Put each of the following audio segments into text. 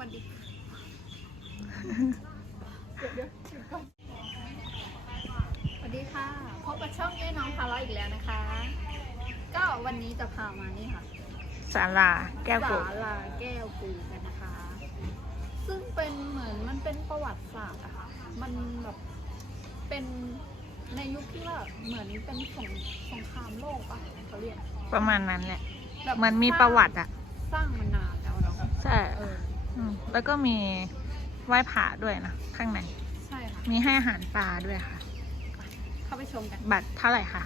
วัสดีเดี๋ยวเดี๋ยวเดี๋ยวก่อนสวัสดีค่ะ พบกับช่องเย้น้องพาเราอีกแล้วนะคะ ก็วันนี้จะพามานี่ค่ะศาลาแก้วกุศาลาแก้วกูกันนะคะ ซึ่งเป็นเหมือนมันเป็นประวัติศาสตร์อะค่ะ มันแบบเป็นในยุคที่ว่าเหมือนเป็นสงสงครามโลกปะเขาเรียกประมาณนั้นแหละแบบเหมือนมีประวัติอะสร้างมานานแล้วเนาะใช่ เออ อืมแล้วก็มีไหว้ผาด้วยนะข้างใน ใช่ค่ะ มีให้อาหารปลาด้วยค่ะ เข้าไปชมกัน บัตรเท่าไหร่คะ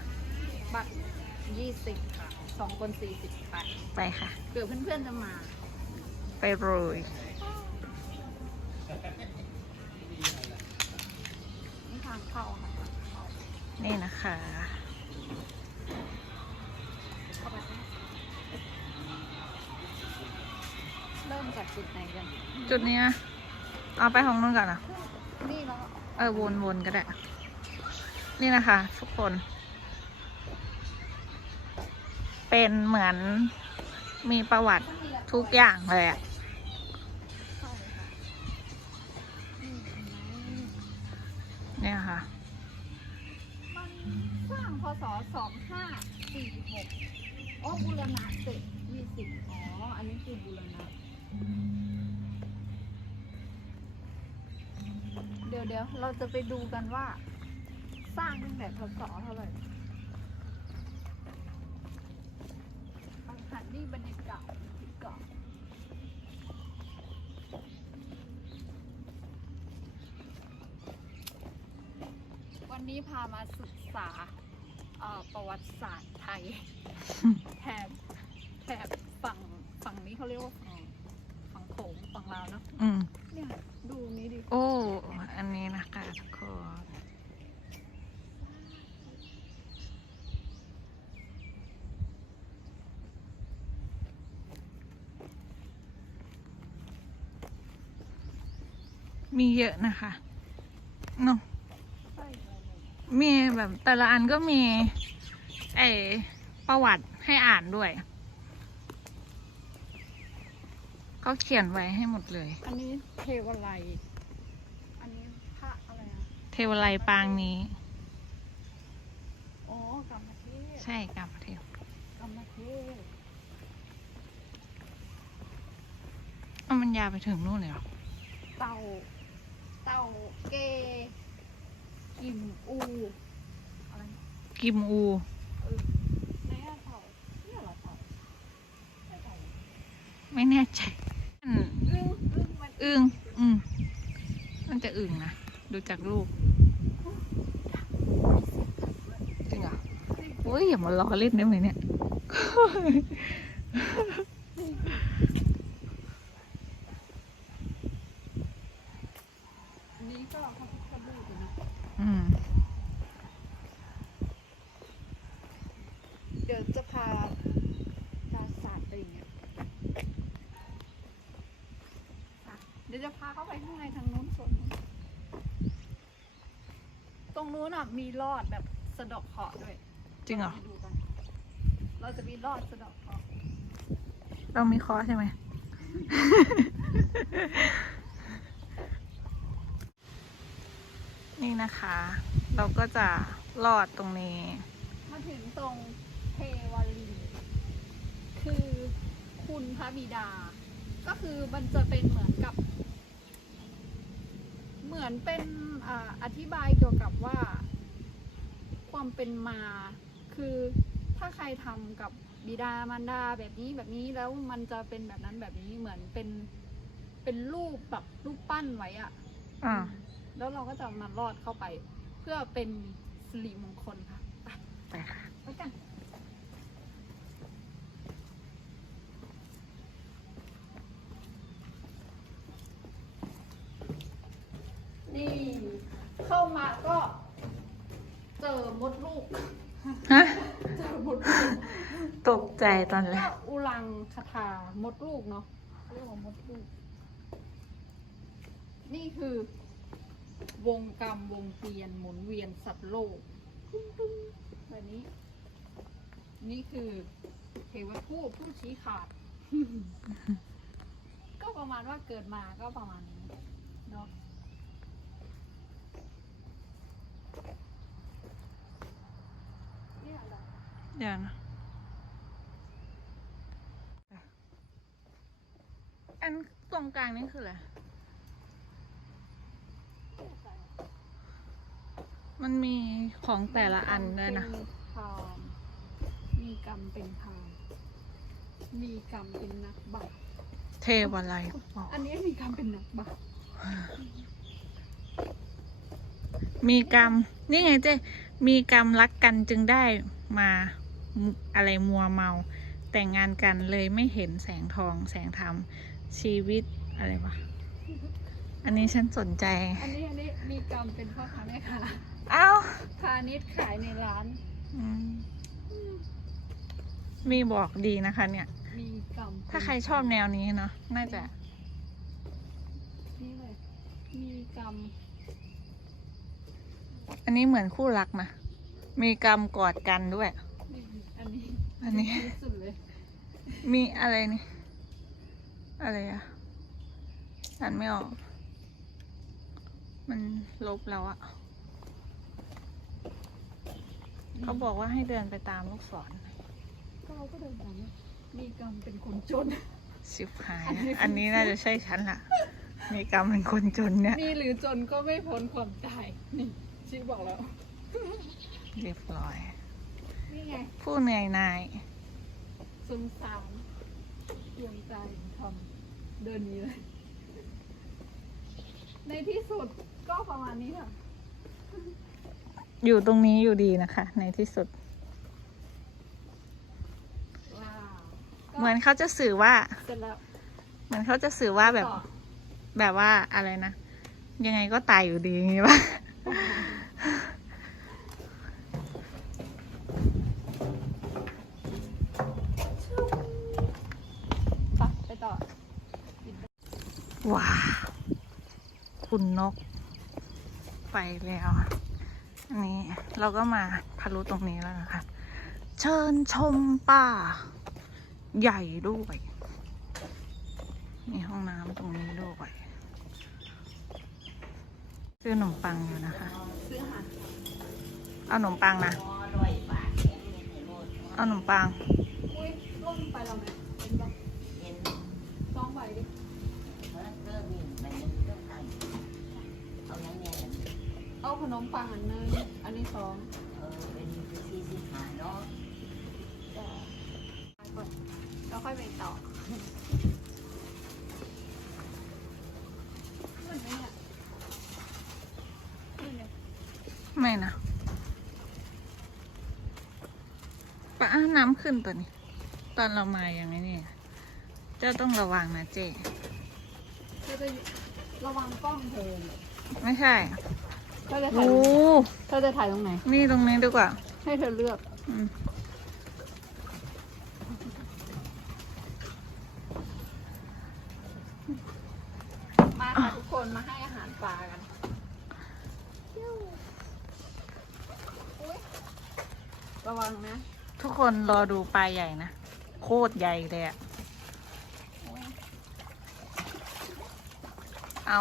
บัตรยี่สิบค่ะสองคนสี่สิบไปไปค่ะ เผื่อเพื่อนๆจะมา ไปโรยนี่ทางเข้าค่ะ นี่นะคะ จากจุดไหนกันจุดนี้นะเอาไปของนู้นก่อนอะนี่แล้วก็เออวนๆก็ได้ นี่นะคะทุกคน เป็นเหมือนมีประวัติทุกอย่างเลยอะเข้าเลยค่ะนี่เห็นไหมเนี่ยค่ะ มันสร้างพศสองห้าสี่หกอ๋อบูรณะเสร็จยี่สิบอ๋อ อันนี้คือบูรณะ เดี๋ยวเดี๋ยวเราจะไปดูกันว่า สร้างตั้งแต่พศเท่าไหร่อาหารนี่บรรยากาศก่อนวันนี้พามาศึกษาประวัติศาสตร์ไทยแถบแถบฝั่งฝั่งนี้เขาเรียกว่าฝั่ง งโขงฝั่งลาวเนาะอืมเนี่ยดูนี้ดิโอ้ อันนี้นะคะทุกคนมีเยอะนะคะเนาะใช่เลยมีแบบแต่ละอันก็มีไอประวัติให้อ่านด้วย ก็เขียนไว้ให้หมดเลย อันนี้เทวไลยอันนี้พระอะไรอะเทวไลยปางนี้ อ๋อกรรมเทพใช่กับเทวกรรมเทพเอามันยาวไปถึงนู่นเลยเหรอ เต่า เต่าเก กิมอูอะไรนะกิมอู เออไหนอะเต่าเนี่ยเหรอเต่าไม่เต่า ไม่แน่ใจอืมอึ้ง อึ้งมันอึ้งอืมมันจะอึ่งนะ ดูจากรูปจริงเหรอโอ้ยอย่ามาล้อเล่นได้ไหมเนี่ยอันนี้ก็พระพุทธรูปอยู่นะอืม เดี๋ยวจะพาปราสาทไปอย่างเงี้ยอะเดี๋ยวจะพา เข้าไปข้างในทางนู้นโซนนู้นตรงนู้นอะมีรอดแบบสะเดอกเคราะห์ด้วยจริงเหรอาไปดูกันเราจะมีรอดสะเดอกเคราะห์เรามีคอใช่ไหม นี่นะคะ เราก็จะลอดตรงนี้ มาถึงตรงเทวลีคือคุณพระบิดา ก็คือมันจะเป็นเหมือนกับ เหมือนเป็นอ่าอธิบายเกี่ยวกับว่า ความเป็นมา คือถ้าใครทำกับบิดามารดาแบบนี้แบบนี้แล้วมันจะเป็นแบบนั้นแบบนี้เหมือนเป็นเป็นรูปแบบรูปปั้นไว้อะอ่าแล้วเราก็จะมารอดเข้าไป เพื่อเป็นสิริมงคลค่ะไปไปค่ะไปกัน นี่ เข้ามาก็เจอมดลูก ฮะ เจอมดลูกตกใจตอนแรก็กอุลังคทามดลูกเนาะเรียกว่ามดลูก นี่คือ วงกรรมวงเวียนหมุนเวียนสัตว์โลกแบบนี้ นี่คือเทวทูตผู้ชี้ขาด ก็ประมาณว่าเกิดมาก็ประมาณนี้เนาะเนี่ยเหร อเดี๋ยวนะอันตรงกลางนี่คืออะไร มันมีของแต่ละอันด้วยนะ มีพรามมีกรรมเป็นพรามมีกรรมเป็นนักบาปเทวอะไรบอกอันนี้มีกรรมเป็นนักบาป มีกรรม นี่ไงเจ๊มีกรรมรักกันจึงได้มามุอะไรมัวเมา แต่งงานกันเลยไม่เห็นแสงทองแสงธรรมชีวิตอะไรวะอันนี้ฉันสนใจ อันนี้อันนี้มีกรรมเป็นพ่อค้าแม่ค้าเอ้าพาณิชย์ขายในร้านอืมมีบอกดีนะคะเนี่ย มีกรรมเป็นถ้าใครชอบแนวนี้เนาะน่าจะ นี่เลยมีกรรม อันนี้เหมือนคู่รักนะ มีกรรมกอดกันด้วยนี่อันนี้อันนี้ที่สุดเลย มีอะไรนี่ อะไรอะอ่านไม่ออก มันลบแล้วอะเขาบอกว่าให้เดินไปตามลูกศร ก็เราก็เดินตามนะมีกรรมเป็นคนจนชิบหายอันนี้อันนี้น่าจะใช่ฉันละมีกรรมเป็นคนจนเนี่ย มีหรือจนก็ไม่พ้นความตายนี่ ชีบอกแล้ว เรียบร้อย นี่ไงผู้เหนื่อยหนายสงสารดวงใจทำเดินหนี้เลย ในที่สุดก็ประมาณนี้ค่ะ อยู่ตรงนี้อยู่ดีนะคะ ในที่สุด ว้าวเหมือนเขาจะสื่อว่า เสร็จแล้วเหมือนเขาจะสื่อว่าแบบ ต่อแบบว่าอะไรนะ ยังไงก็ตายอยู่ดีอย่างงี้ป่ะไปไปต่อ ว้าวคุณ นกไปแล้วอันนี้เราก็มาทะลุตรงนี้แล้วนะคะ เชิญชมป่า ใหญ่ด้วย มีห้องน้ำตรงนี้ด้วยซื้อขนมปังอยู่นะคะ เอาขนมปังนะ เอาขนมปังอุ้ ยล่มไปเราไหมเป็นปะสองใบดิเอาขนมปังอันหนึงอันนี้สองแต่ไปก่อนแล้วค่อยไปต่อเหมือนไหมเนี่ยนี่เลยไม่นะปะน้ำขึ้นตัวนี้ ตอนเรามาอย่างนี้เนี่ยเจ้าต้องระวังนะเจ๊เธอจะระวังกล้องเธอ ไม่ใช่ เธอจะถ่ายโอ้ตรงไหนเธอจะถ่ายตรงไหน นี่ตรงนี้ดีกว่า ให้เธอเลือกอืมมาค่ะทุกคนมาให้อาหารปลากันอุ๊ยระวังนะทุกคนรอดูปลาใหญ่นะ โคตรใหญ่เลยอะเอา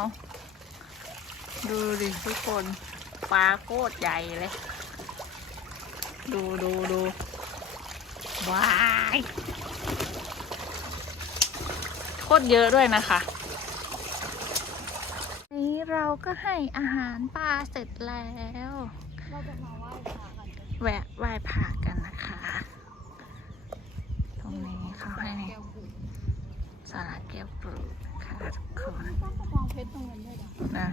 ดูดิทุกคนปลาโคตรใหญ่เลย ดูดูดูว้ายโคตรเยอะด้วยนะคะ นี้เราก็ให้อาหารปลาเสร็จแล้วเราจะมาไหว้พระกันแวะไหว้พระกันนะคะ ตรงนี้เขาให้แก้วหูสาระแก้วปลูกค่ะทุกคนต้องกระบองเพชรตรงนั้นด้วยนะ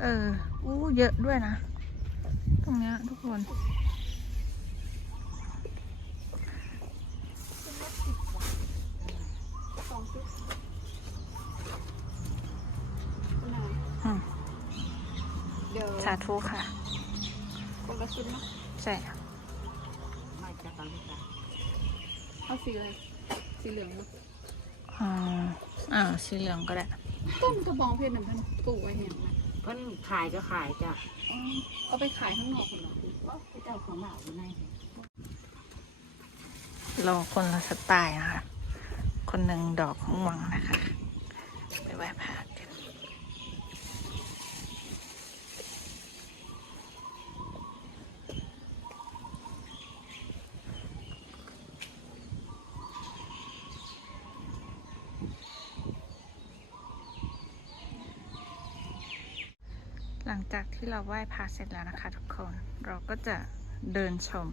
เออ อู้เยอะด้วยนะ ตรงเนี้ยทุกคนสองชุดคุณนายอืมเดี๋ยวสาธุค่ะคนละชุดนะใช่เอาสีอะไรสีเหลืองนะอ่าอ่าสีเหลืองก็ได้ ต้นกระบองเพชรนั่นท่านปลูกไว้เห็นไหมเพิ่นขายก็ขายจ้ะอ๋อเอาไปขายข้างนอกคนเหรอคุณว่าเจ้าของหมาอยู่ในเนี่ยเราคนละสไตล์นะคะ คนหนึ่งดอกม่วงนะคะ ลังจากที่เราไหว้พระเสร็จแล้วนะคะทุกคน เราก็จะเดินชม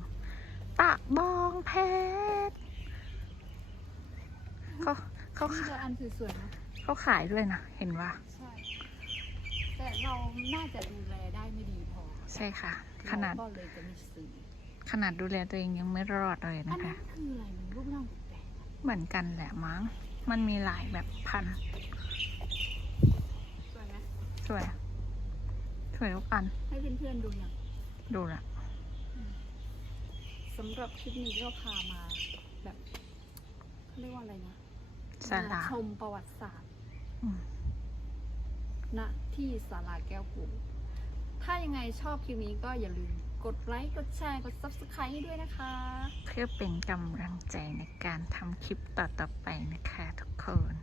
ตะบองเพชรเขาเขานี่จะอันสวยๆนะเขาขายด้วยนะ เห็นว่า ใช่ แต่เราน่าจะดูแลได้ไม่ดีพอใช่ค่ะ ขนาด เรก็เลยจะไม่ซื้อขนาดดูแลตัวเองยังไม่รอดเลยอันนะนั้คะ นคืออะไรมันรูปร่างแปลกเหมือนกันแหละมั้ง มันมีหลายแบบพันธุ์ๆสวยไหมสวยส วยทุกอัน ให้เพื่อนๆดูอย่างดูละสำหรับคลิปนี้ก็พามาแบบเขาเรียกว่าอะไรนะสลาชมประวัติศาสตร์อืมณที่ศาลาแก้วกูถ้ายังไงชอบคลิปนี้ก็อย่าลืมกดไลค์กดแชร์กด subscribe ให้ด้วยนะคะ เพื่อเป็นกำลังใจในการทำคลิปต่อๆไปนะคะทุกคน